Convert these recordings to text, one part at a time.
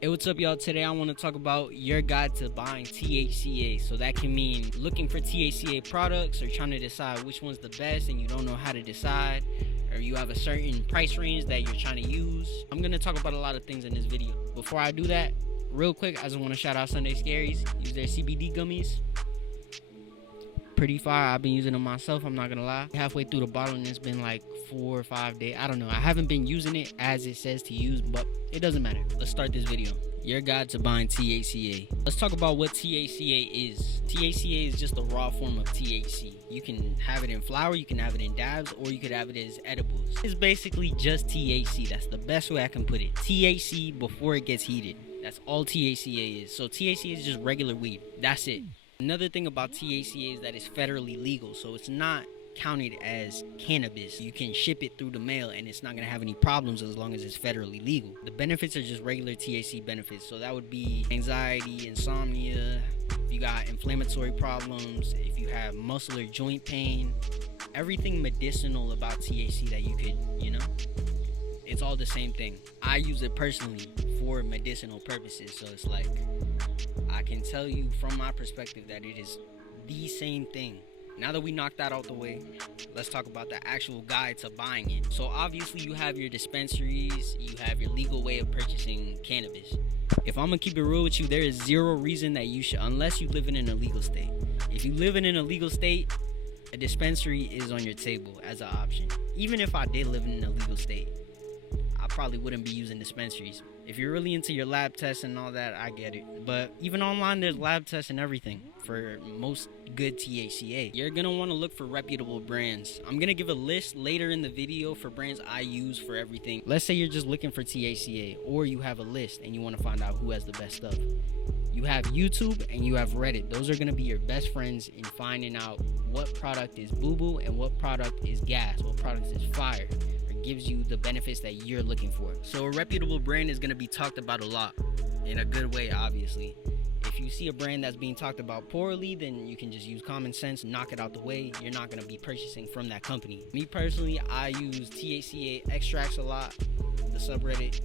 Hey, what's up, y'all? Today I want to talk about your guide to buying THCA. So that can mean looking for THCA products or trying to decide which one's the best and you don't know how to decide, or you have a certain price range that you're trying to use. I'm going to talk about a lot of things in this video. Before I do that, real quick, I just want to shout out Sunday Scaries. Use their CBD gummies. Pretty fire. I've been using them myself, I'm not gonna lie. Halfway through the bottle and it's been like 4 or 5 days. I don't know. I haven't been using it as it says to use, but it doesn't matter. Let's start this video. Your guide to buying THCA. Let's talk about what THCA is. THCA is just the raw form of THC. You can have it in flower, you can have it in dabs, or you could have it as edibles. It's basically just THC. That's the best way I can put it. THC before it gets heated. That's all THCA is. So THCA is just regular weed. That's it. Another thing about THCA is that it's federally legal, so it's not counted as cannabis. You can ship it through the mail and it's not going to have any problems as long as it's federally legal. The benefits are just regular THC benefits, so that would be anxiety, insomnia, if you got inflammatory problems, if you have muscle or joint pain, everything medicinal about THC that you could, it's all the same thing. I use it personally for medicinal purposes, so it's like I can tell you from my perspective that it is the same thing. Now that we knocked that out the way, let's talk about the actual guide to buying it. So obviously you have your dispensaries, you have your legal way of purchasing cannabis. If I'm gonna keep it real with you, there is zero reason that you should, unless you live in an illegal state. If you live in an illegal state, a dispensary is on your table as an option. Even if I did live in an illegal state, I probably wouldn't be using dispensaries. If you're really into your lab tests and all that, I get it. But even online, there's lab tests and everything for most good THCA. You're gonna want to look for reputable brands. I'm gonna give a list later in the video for brands I use for everything. Let's say you're just looking for THCA, or you have a list and you want to find out who has the best stuff. You have YouTube and you have Reddit. Those are gonna be your best friends in finding out what product is boo-boo and what product is gas, what product is fire, gives you the benefits that you're looking for. So a reputable brand is going to be talked about a lot in a good way, obviously. If you see a brand that's being talked about poorly, then you can just use common sense, knock it out the way. You're not going to be purchasing from that company. Me personally, I use THCA extracts a lot. The subreddit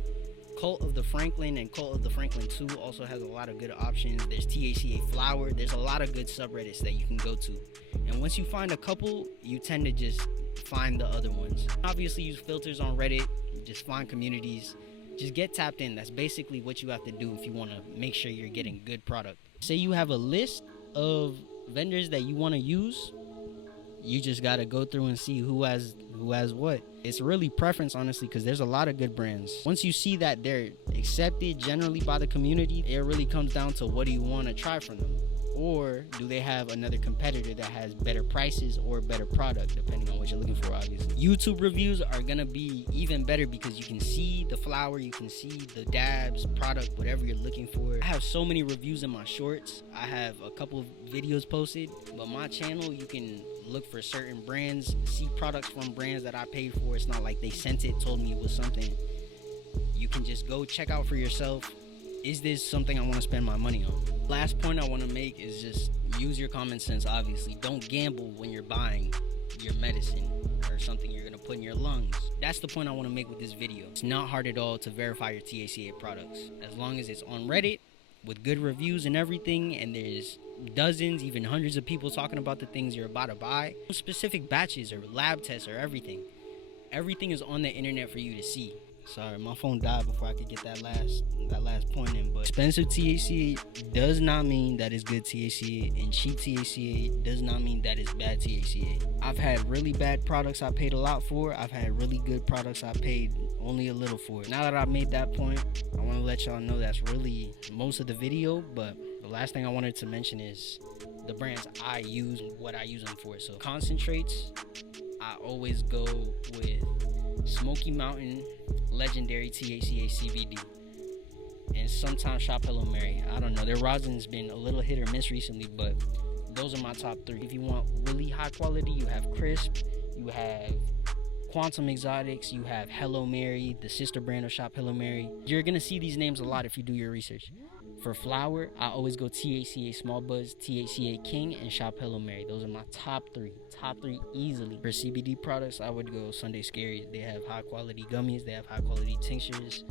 Cult of the Franklin and Cult of the Franklin 2 also has a lot of good options. There's THCA flower. There's a lot of good subreddits that you can go to. And once you find a couple, you tend to just find the other ones. Obviously use filters on Reddit, just find communities, just get tapped in. That's basically what you have to do if you want to make sure you're getting good product. Say you have a list of vendors that you want to use, you just got to go through and see who has what. It's really preference, honestly, because there's a lot of good brands. Once you see that they're accepted generally by the community, it really comes down to what do you want to try from them. Or do they have another competitor that has better prices or better product, depending on what you're looking for, obviously. YouTube reviews are going to be even better because you can see the flower, you can see the dabs, product, whatever you're looking for. I have so many reviews in my shorts. I have a couple of videos posted, but my channel, you can look for certain brands, see products from brands that I paid for. It's not like they sent it, told me it was something. You can just go check out for yourself. Is this something I want to spend my money on? Last point I want to make is just use your common sense, obviously. Don't gamble when you're buying your medicine or something you're going to put in your lungs. That's the point I want to make with this video. It's not hard at all to verify your THCA products. As long as it's on Reddit with good reviews and everything, and there's dozens, even hundreds of people talking about the things you're about to buy. Specific batches or lab tests or everything. Everything is on the internet for you to see. Sorry, my phone died before I could get that last point in. But expensive THCA does not mean that it's good THCA, and cheap THCA does not mean that it's bad THCA. I've had really bad products I paid a lot for. I've had really good products I paid only a little for. Now that I've made that point, I want to let y'all know that's really most of the video. But the last thing I wanted to mention is the brands I use, what I use them for. So concentrates, I always go with Smoky Mountain Legendary THCA CBD, and sometimes SHOPHELLOMARY. I don't know, their rosin's been a little hit or miss recently, but those are my top 3. If you want really high quality, you have Crisp, you have Quantum Exotics, you have Hello Mary, the sister brand of SHOPHELLOMARY. You're gonna see these names a lot if you do your research. For flower, I always go THCASMALLBUDS, THCAKING, and SHOPHELLOMARY. Those are my top 3 easily. For CBD products, I would go Sunday Scaries. They have high quality gummies, they have high quality tinctures,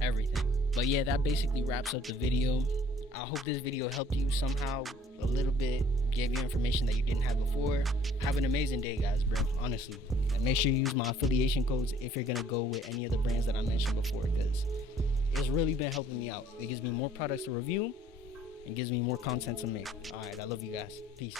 everything. But yeah, that basically wraps up the video. I hope this video helped you somehow a little bit, gave you information that you didn't have before. Have an amazing day, guys, bro, honestly. And make sure you use my affiliation codes if you're gonna go with any of the brands that I mentioned before, because it's really been helping me out. It gives me more products to review and gives me more content to make. All right, I love you guys. Peace.